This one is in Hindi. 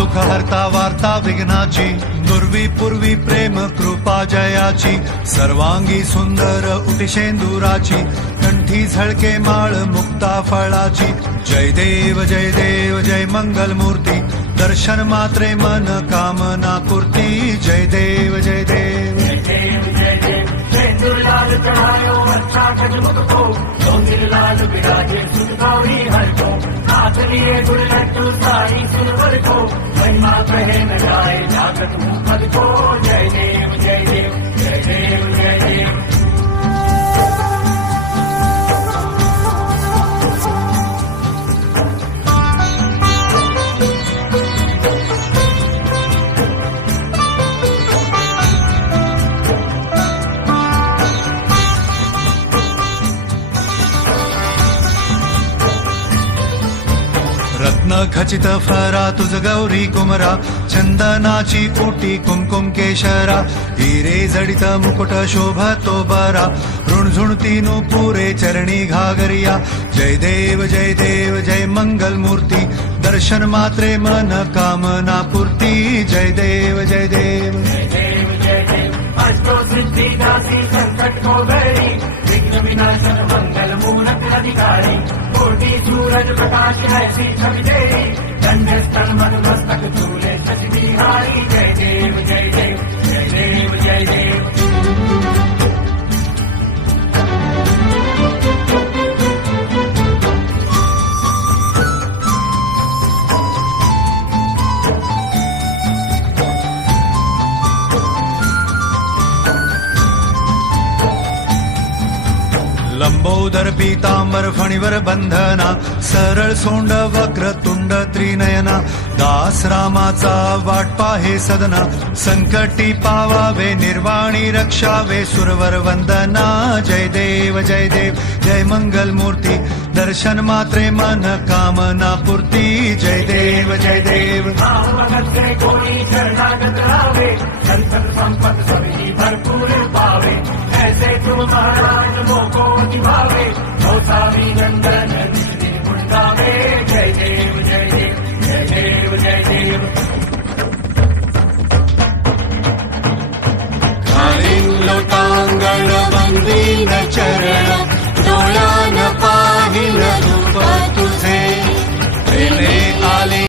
सुख हरता वार्ता विघ्नाची, नुर्वी पूर्वी प्रेम कृपा जयाची, सर्वांगी सुंदर उटिशेंदुराची, कंठी झळके माळ मुक्ता फळाची. जय देव जय देव जय मंगल मूर्ती, दर्शन मात्रे मन कामना पूर्ती. जय देव जय देव लाल चढ़ायो अच्छा खजमुख को, लाल बिराजे सुख गौरी हर को, हाथ लिए गुड़ लड्डू साड़ी सुनवर को, महिमा कहे न जाए जागत मुखद को. जय देव जय देव जय देव जय देव. रत्न खचित फरा तुझ गौरी कुमरा, चंदनाची ओटी कुमकुम केशरा, हिरे जडित मुकुट शोभतो बरा, ऋणझुणती पुरे चरणी घागरिया. जय देव जय मंगल मूर्ती, दर्शन मात्रे मन कामना पूर्ती. जय देव जय देव जय देव जय देव. अष्टो सिद्धि दासी संकट को बैरी, विघ्न विनाशन मंगल मूलक अधिकारी, कोटि सूरज प्रकाश ऐसी छवि तेरी, दंड स्थल मन मस्तक झूले शशि बिहारी. जय देव जय देव जय देव जय देव. लंबोदर पीतांबर फणीवर बंधना, सरळ सोंड वक्र तुंड त्रिनयना, दास रामाचा वाट पाहे सदना, संकटी पावावे निर्वाणी रक्षावे सुरवर वंदना. जय देव जय मंगल मूर्ती, दर्शन मात्रे मन कामना पूर्ती. जय देव जय देव. भगत से कोई शरणागत रावे, संतन संपत सभी भरपूर पावे, ऐसे तुम महाराज मोको निभावे, नौसावी नंदन